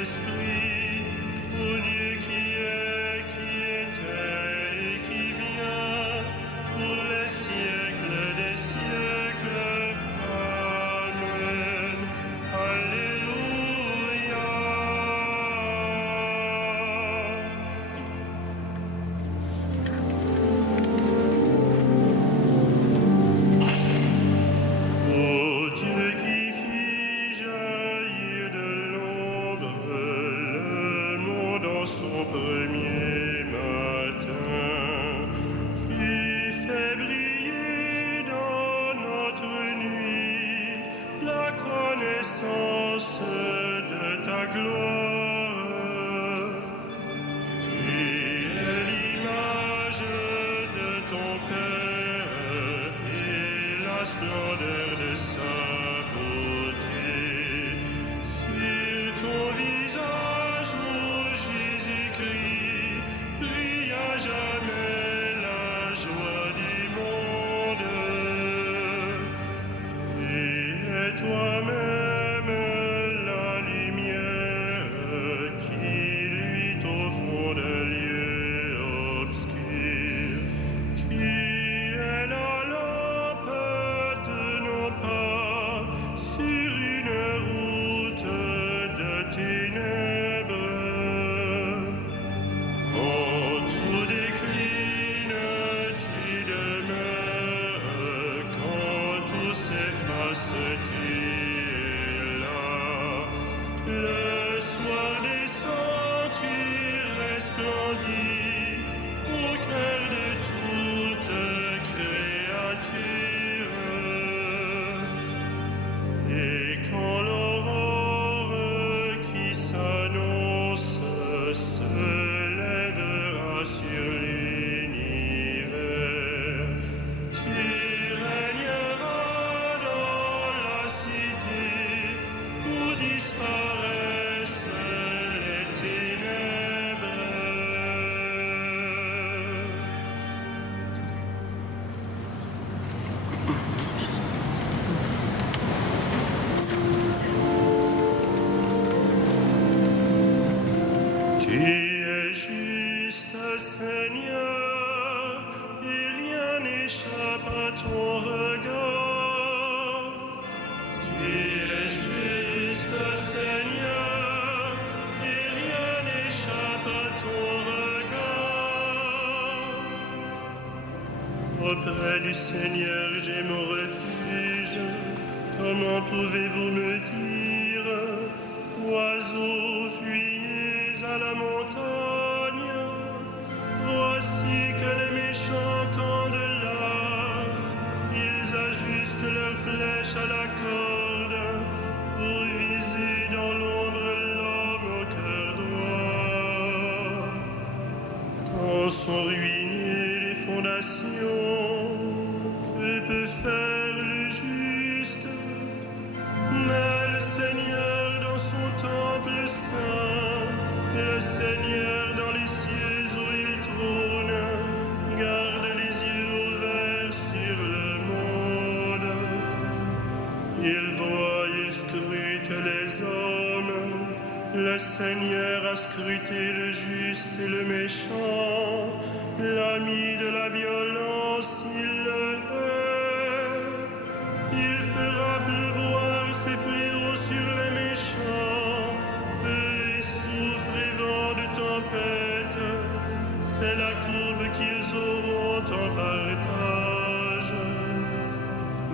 Saint-Esprit, ô Dieu qui est, qui était et qui vient, pour les siècles des siècles. Amen. Alléluia. Ô Dieu qui fit jaillir de l'ombre le monde en son premier matin, tu fais briller dans notre nuit la connaissance de ta gloire. Tu es l'image de ton Père et la splendeur de sa beauté. Sur ton visage, ô Jésus-Christ, brille à jamais la joie du monde. Tu es toi-même la lumière qui luit au fond d'un lieu obscur. Tu es la lampe de nos pas sur une route de ténèbres. Quand tout décline, tu demeures. Quand tout s'efface, tu es là. Le soir descend, tu resplendis au cœur de toute créature. Et quand l'aurore qui s'annonce se lèvera sur l'univers, tu régneras dans la cité où disparaissent les ténèbres. Tu es juste, Seigneur, et rien n'échappe à ton regard. Tu es juste, Seigneur, et rien n'échappe à ton regard. Auprès du Seigneur, j'ai mon refuge. Comment pouvez-vous me dire, oiseaux, fuyez à la montagne? Voici que les méchants tendent l'arc, ils ajustent leurs flèches à la corde pour viser dans l'ombre l'homme au cœur droit. Quand sont ruinées les fondations, que peut faire le juste? Mais le Seigneur dans son temple saint, le Seigneur dans les cieux où il trône, garde les yeux ouverts sur le monde. Il voit, il scrute les hommes. Le Seigneur a scruté le juste et le méchant. L'ami de la violence, il le hait. Il fera pleuvoir ses fléaux sur les méchants. Feu et soufre et vent de tempête, c'est la courbe qu'ils auront en partage.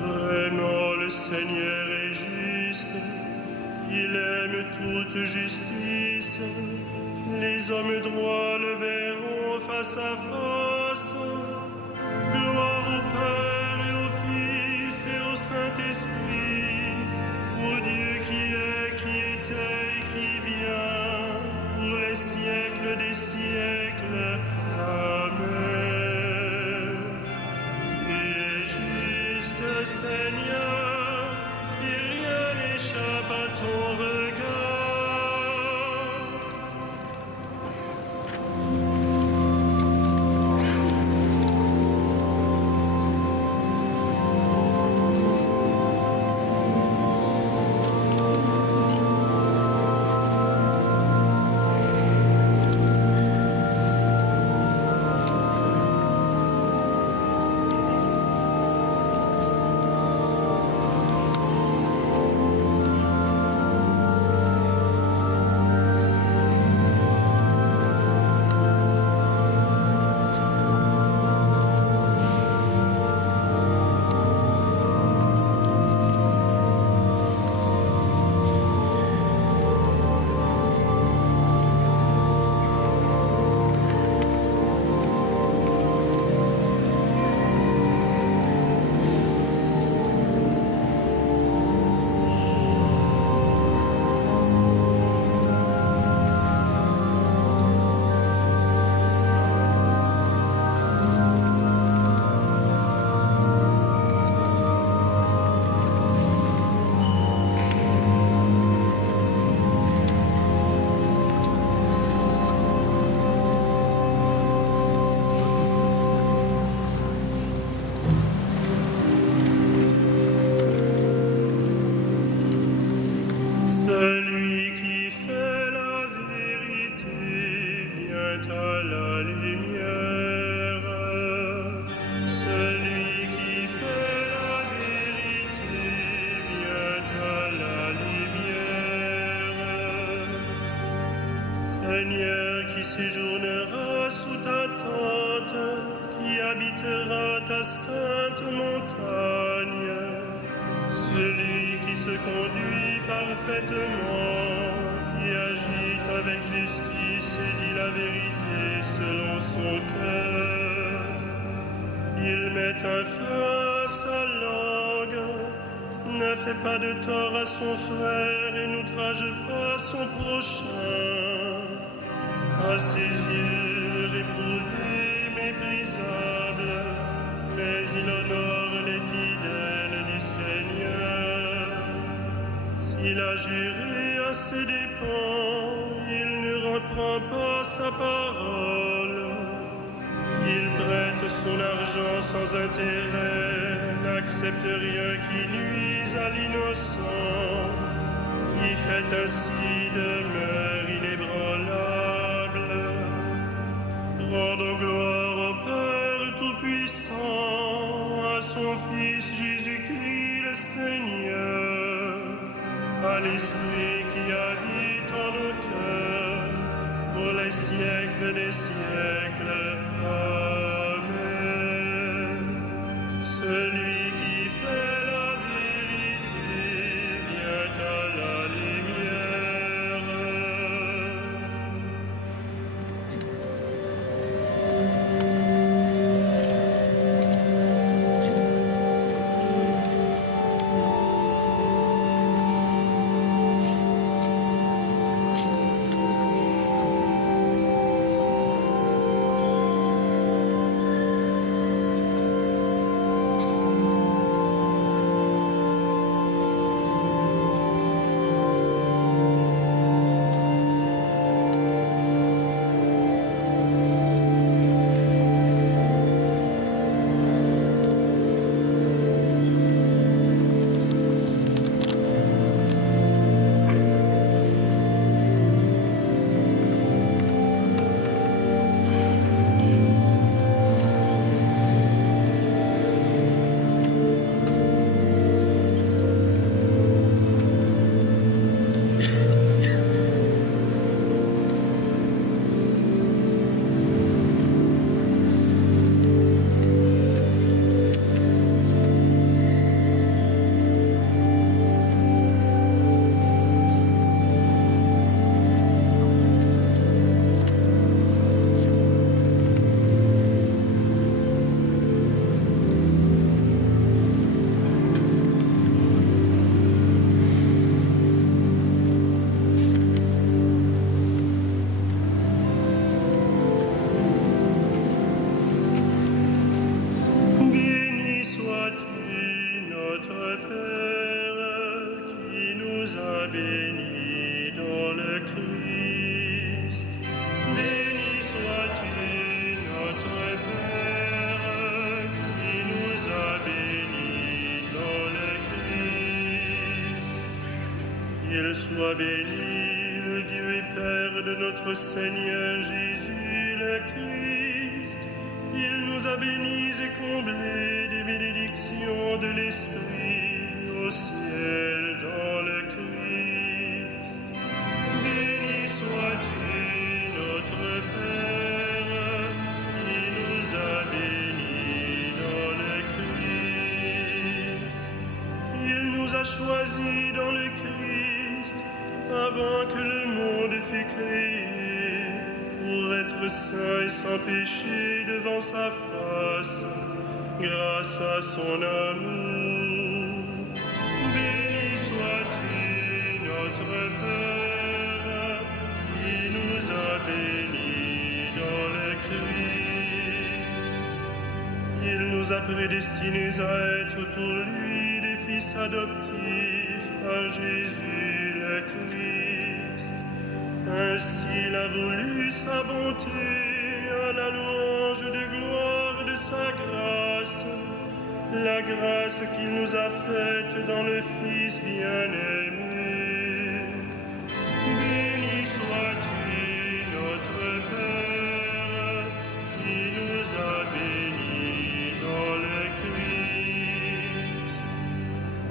Vraiment, le Seigneur est juste, il aime toute justice. Les hommes droits le verront face à face. Gloire au Père et au Fils et au Saint-Esprit, au Dieu qui est, qui était et qui vient, pour les siècles des siècles. Amen. Tu es juste, Seigneur, et rien n'échappe à ton regard. Celui qui fait la vérité vient à la lumière. Celui qui fait la vérité vient à la lumière. Seigneur, qui séjournera sous ta tente, qui habitera ta sainte montagne, celui qui se conduit parfaitement, qui agit avec justice et dit la vérité selon son cœur. Il met un frein à sa langue, ne fait pas de tort à son frère et n'outrage pas son prochain. À ses yeux, le réprouvé, méprisable, mais il honore les fidèles du Seigneur. S'il a juré à ses dépens, il ne reprend pas sa parole. Il prête son argent sans intérêt, n'accepte rien qui nuise à l'innocent. Qui fait ainsi demeure inébranlable. Rendons gloire au Père Tout-Puissant, à son Fils Jésus-Christ le Seigneur, à l'Esprit qui habite en nos cœurs, pour les siècles des siècles. Amen. Celui qui fait la vérité vient à la lumière. Soit béni le Dieu et Père de notre Seigneur Jésus le Christ. Il nous a bénis et comblés des bénédictions de l'Esprit au ciel dans le Christ. Béni sois-tu notre Père qui nous a bénis dans le Christ. Il nous a choisis dans le Christ avant que le monde fût créé, pour être saint et sans péché devant sa face, grâce à son amour. Béni sois-tu notre Père, qui nous a bénis dans le Christ. Il nous a prédestinés à être pour lui des fils adoptifs par Jésus le Christ. Ainsi il a voulu sa bonté à la louange de gloire de sa grâce, la grâce qu'il nous a faite dans le Fils bien-aimé.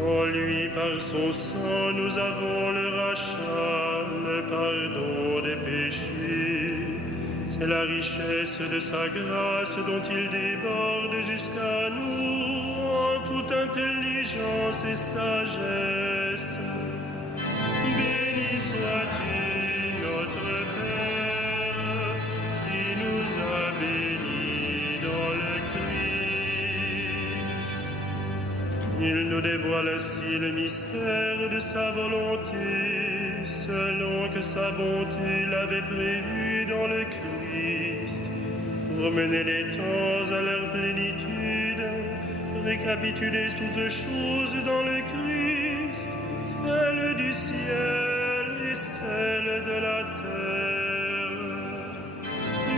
En lui, par son sang, nous avons le rachat, le pardon des péchés. C'est la richesse de sa grâce dont il déborde jusqu'à nous en toute intelligence et sagesse. Béni sois-tu, notre Père, qui nous a bénis dans le Christ. Il nous dévoile ainsi le mystère de sa volonté, selon que sa bonté l'avait prévu dans le Christ, pour mener les temps à leur plénitude, récapituler toutes choses dans le Christ, celle du ciel et celle de la terre.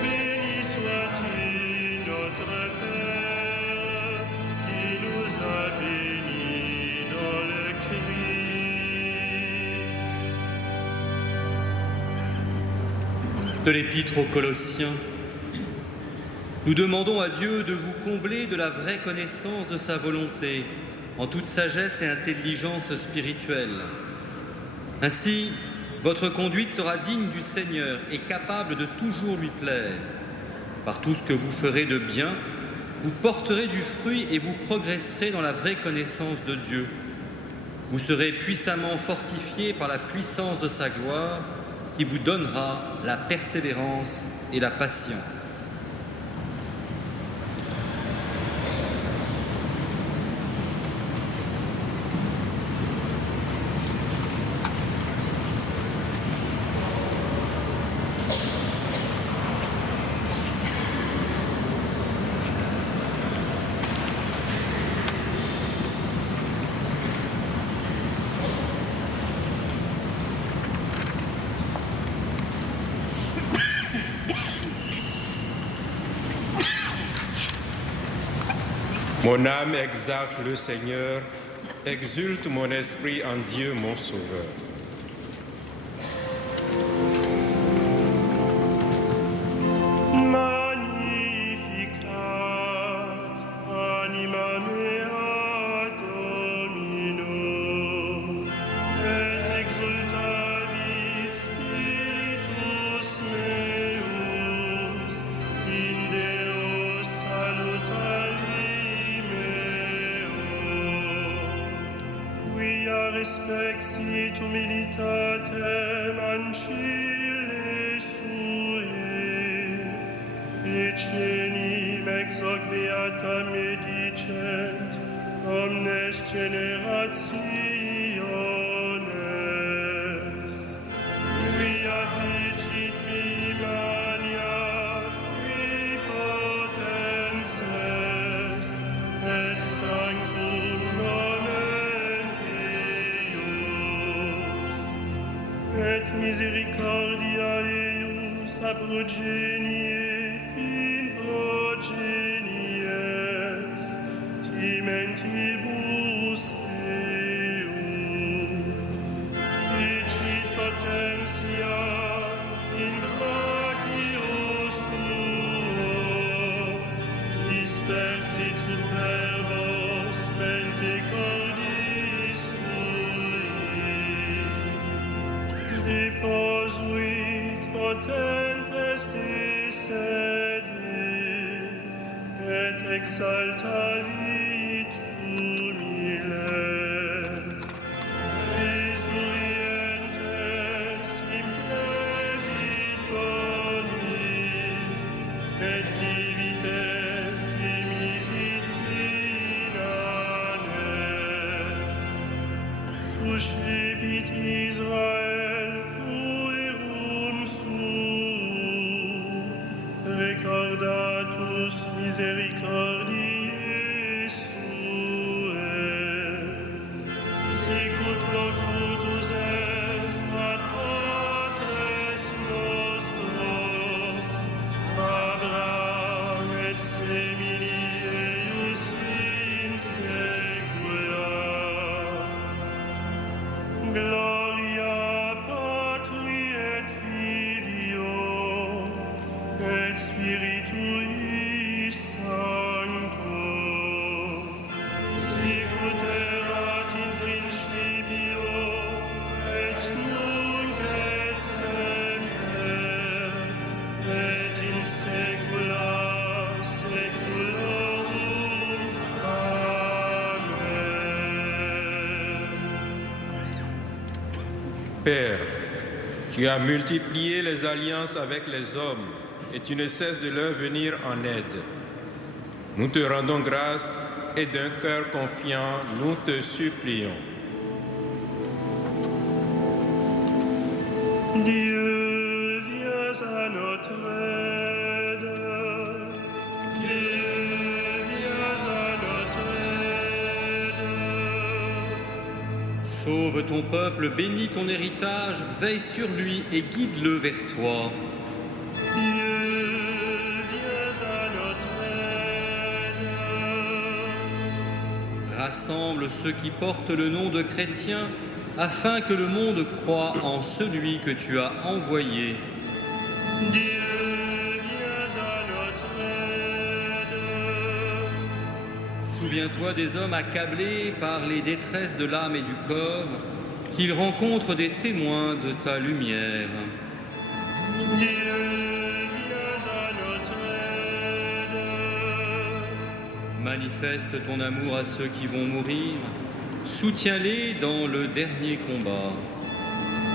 Béni sois-tu, notre Père, qui nous a bénis dans le Christ. De l'Épître aux Colossiens, nous demandons à Dieu de vous combler de la vraie connaissance de sa volonté, en toute sagesse et intelligence spirituelle. Ainsi, votre conduite sera digne du Seigneur et capable de toujours lui plaire. Par tout ce que vous ferez de bien, vous porterez du fruit et vous progresserez dans la vraie connaissance de Dieu. Vous serez puissamment fortifiés par la puissance de sa gloire qui vous donnera la persévérance et la patience. Mon âme exalte le Seigneur, exulte mon esprit en Dieu mon Sauveur. Magnificat anima mea Domino, et exultavit spiritus meus, in Deo salutari meo. Quia respexit humilitatem ancille sue, et cenim ex hoc beata medicent, omnes generationes. Quia ficit mi mania, qui potens est, et sanctum nomen eius, et misericordia eius ab progenie in progenies, timentibus eum, ficit potentia in brachio suo, dispersit superbos mente cordis sui, deposuit potentes de sede, et exaltavit humiles. Resurrientes implevit bonis, et divites timisit inanes. Suscipit Israel puerum suum, recordatus misericordiae suae. Sicut locutus est ad patres nostros, Abraham et semini eius in secula. Gloria Père, tu as multiplié les alliances avec les hommes et tu ne cesses de leur venir en aide. Nous te rendons grâce et d'un cœur confiant, nous te supplions. Dieu, viens à notre aide. Dieu, viens à notre aide. Sauve ton peuple, bénis ton héritage, veille sur lui et guide-le vers toi. Dieu, viens à notre aide. Rassemble ceux qui portent le nom de chrétiens, afin que le monde croie en celui que tu as envoyé. Dieu, viens à notre aide. Souviens-toi des hommes accablés par les détresses de l'âme et du corps, qu'ils rencontrent des témoins de ta lumière. Dieu, viens à notre aide. Manifeste ton amour à ceux qui vont mourir, soutiens-les dans le dernier combat.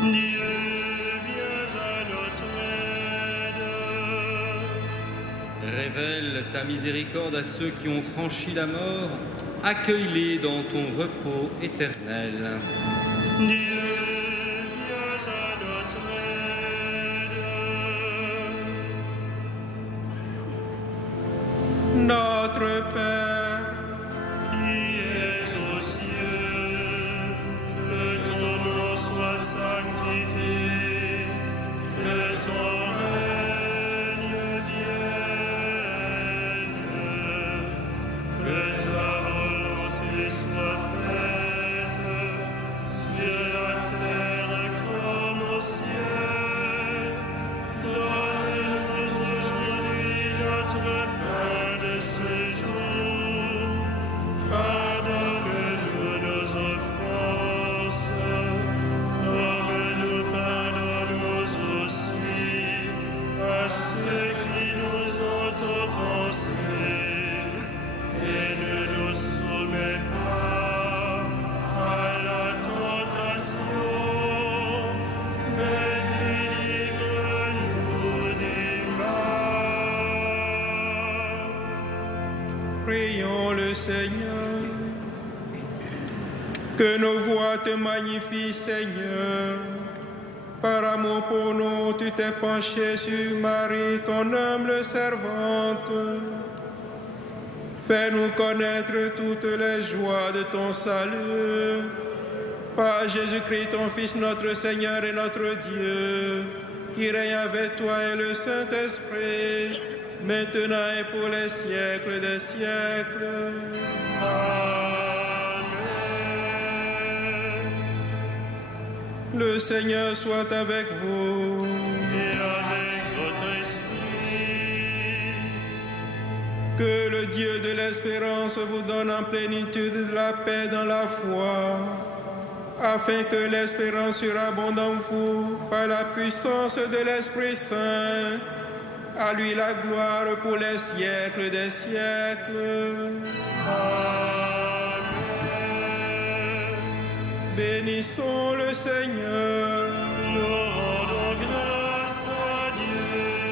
Dieu, viens à notre aide. Révèle ta miséricorde à ceux qui ont franchi la mort, accueille-les dans ton repos éternel. Dieu, viens à notre aide. Notre Père, Qui es aux cieux, que ton nom soit sanctifié, que ton règne vienne, que ta volonté soit faite sur la terre comme au ciel. Donne-nous aujourd'hui notre pain de ce jour. Pardonne-nous nos offenses, comme nous pardonnons aussi à ceux qui nous ont offensés. Et ne nous soumets pas à la tentation, mais délivre-nous du mal. prions le Seigneur. Que nos voix te magnifient, Seigneur. Par amour pour nous, tu t'es penché sur Marie, ton humble servante. Fais-nous connaître toutes les joies de ton salut. Par Jésus-Christ, ton Fils, notre Seigneur et notre Dieu, qui règne avec toi et le Saint-Esprit, maintenant et pour les siècles des siècles. Amen. Le Seigneur soit avec vous. Et avec votre esprit, Que le Dieu de l'espérance vous donne en plénitude la paix dans la foi, afin que l'espérance surabonde en vous par la puissance de l'Esprit Saint. À lui la gloire pour les siècles des siècles. Amen. Bénissons le Seigneur. Nous rendons grâce à Dieu.